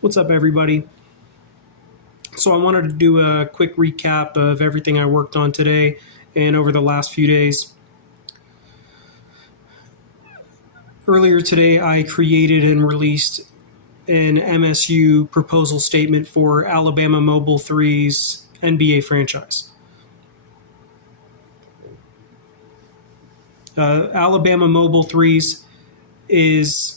What's up, everybody? So, I wanted to do a quick recap of everything I worked on today and over the last few days. Earlier today, I created and released an MSU proposal statement for Alabama Mobilethrees NBA franchise. Alabama Mobilethrees is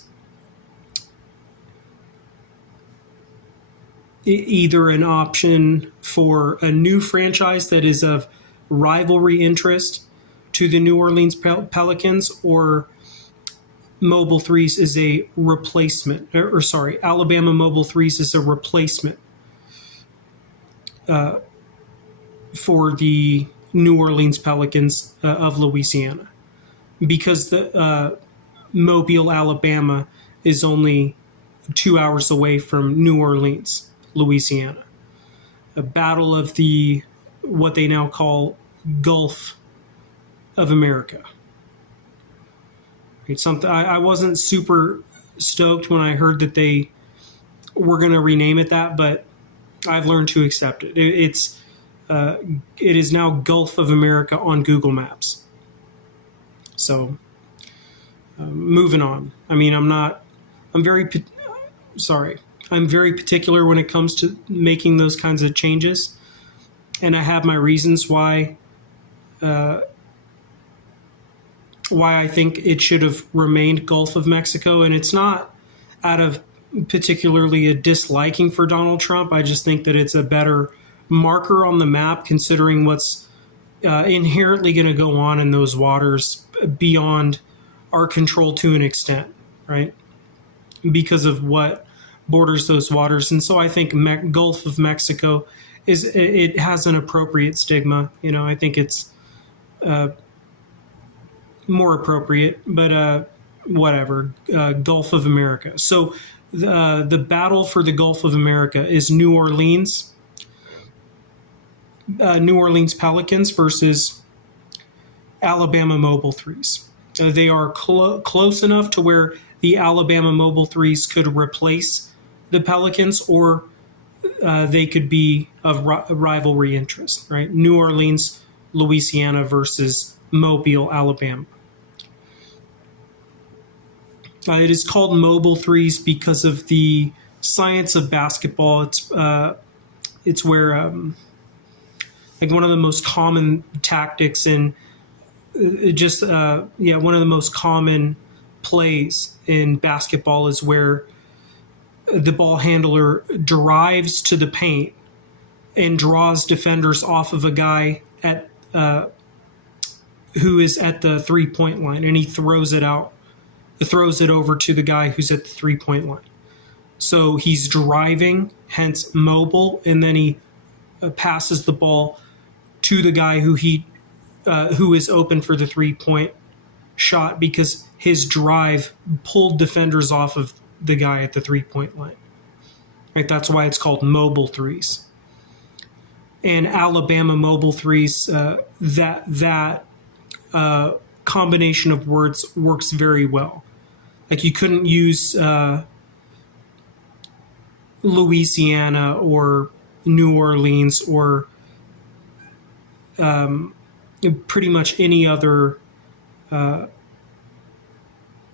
either an option for a new franchise that is of rivalry interest to the New Orleans Pelicans, or Mobilethrees is a replacement, Alabama Mobilethrees is a replacement for the New Orleans Pelicans of Louisiana, because the Mobile, Alabama is only 2 hours away from New Orleans, Louisiana. A battle of the what they now call Gulf of America. It's something I wasn't super stoked when I heard that they were going to rename it that, but I've learned to accept it. It is now Gulf of America on Google Maps. So, moving on. I mean, I'm very particular when it comes to making those kinds of changes, and I have my reasons why I think it should have remained Gulf of Mexico. And it's not out of particularly a disliking for Donald Trump. I just think that it's a better marker on the map, considering what's inherently going to go on in those waters beyond our control to an extent, right? Because of what borders those waters. And so I think Gulf of Mexico it has an appropriate stigma. I think it's more appropriate, but whatever. Gulf of America. So the battle for the Gulf of America is New Orleans Pelicans versus Alabama Mobilethrees. They are close enough to where the Alabama Mobilethrees could replace the Pelicans, or they could be of rivalry interest, right? New Orleans, Louisiana versus Mobile, Alabama. It is called Mobilethrees because of the science of basketball. It's where like one of the most common tactics and one of the most common plays in basketball is where the ball handler drives to the paint and draws defenders off of a guy at who is at the 3-point line, and he throws it over to the guy who's at the 3-point line. So he's driving, hence mobile, and then he passes the ball to the guy who is open for the 3-point shot, because his drive pulled defenders off of the guy at the 3-point line. Right? That's why it's called Mobilethrees. And Alabama Mobilethrees, that combination of words works very well. Like, you couldn't use Louisiana or New Orleans or pretty much any other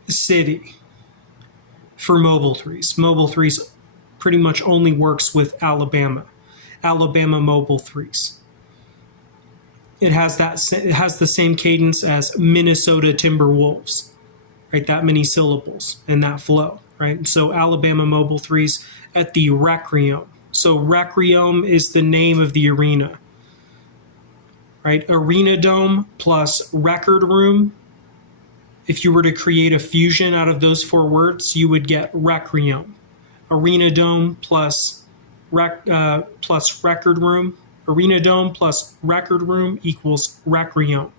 city for Mobilethrees. Mobilethrees pretty much only works with Alabama Mobilethrees. It has the same cadence as Minnesota Timberwolves, right? That many syllables and that flow, right? So Alabama Mobilethrees at the Requiem. So Requiem is the name of the arena, right? Arena Dome plus Record Room. If you were to create a fusion out of those four words, you would get Requiem. Arena Dome plus Record Room. Arena Dome plus Record Room equals Requiem.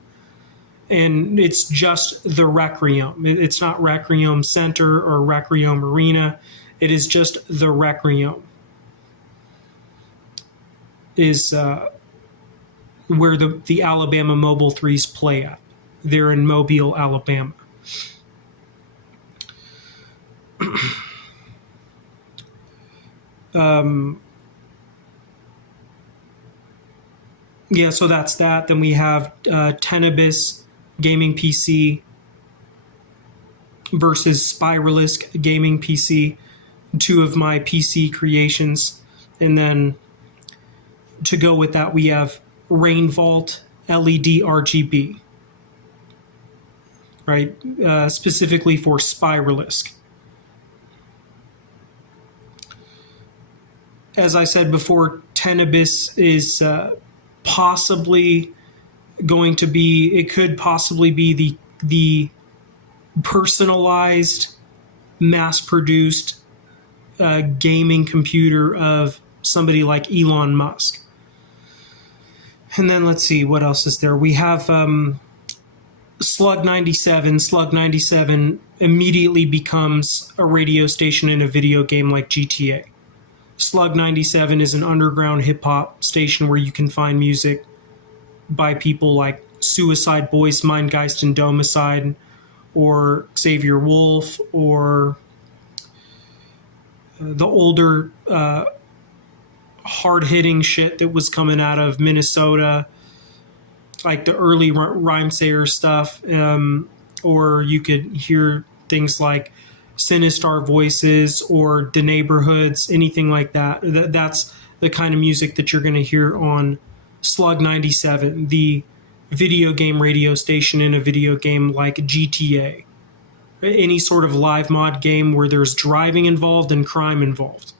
And it's just the Requiem. It's not Requiem Center or Requiem Arena. It is just the Requiem. Is where the Alabama Mobilethrees play at. They're in Mobile, Alabama. Yeah, so that's that. Then we have Tenebis Gaming PC versus Spiralisk Gaming PC, two of my PC creations. And then to go with that, we have Rain Vault LED RGB, right? Specifically for Spiralisk. As I said before, Tenebis is possibly going to be, it could possibly be the personalized, mass-produced gaming computer of somebody like Elon Musk. And then let's see, what else is there? We have Slug 97. Slug 97 immediately becomes a radio station in a video game like GTA. Slug 97 is an underground hip-hop station where you can find music by people like Suicide Boys, Mindgeist, and Domicide, or Xavier Wolf, or the older hard-hitting shit that was coming out of Minnesota, like the early Rhymesayer stuff, or you could hear things like Sinistar Voices or The Neighborhoods, anything like that. That's the kind of music that you're going to hear on Slug 97, the video game radio station in a video game like GTA. Any sort of live mod game where there's driving involved and crime involved.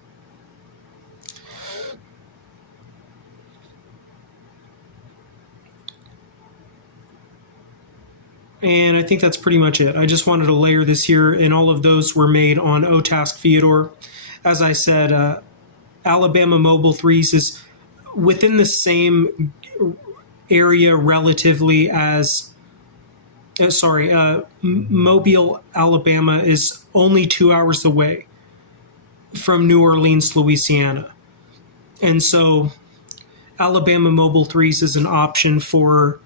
And I think that's pretty much it. I just wanted to layer this here, and all of those were made on OTask Feodor. As I said, Alabama Mobilethrees is within the same area relatively as, Mobile, Alabama is only 2 hours away from New Orleans, Louisiana. And so Alabama Mobilethrees is an option for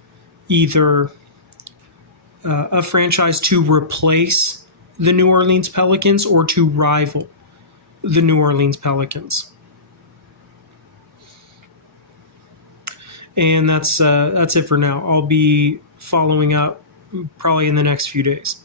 either a franchise to replace the New Orleans Pelicans or to rival the New Orleans Pelicans. And that's it for now. I'll be following up probably in the next few days.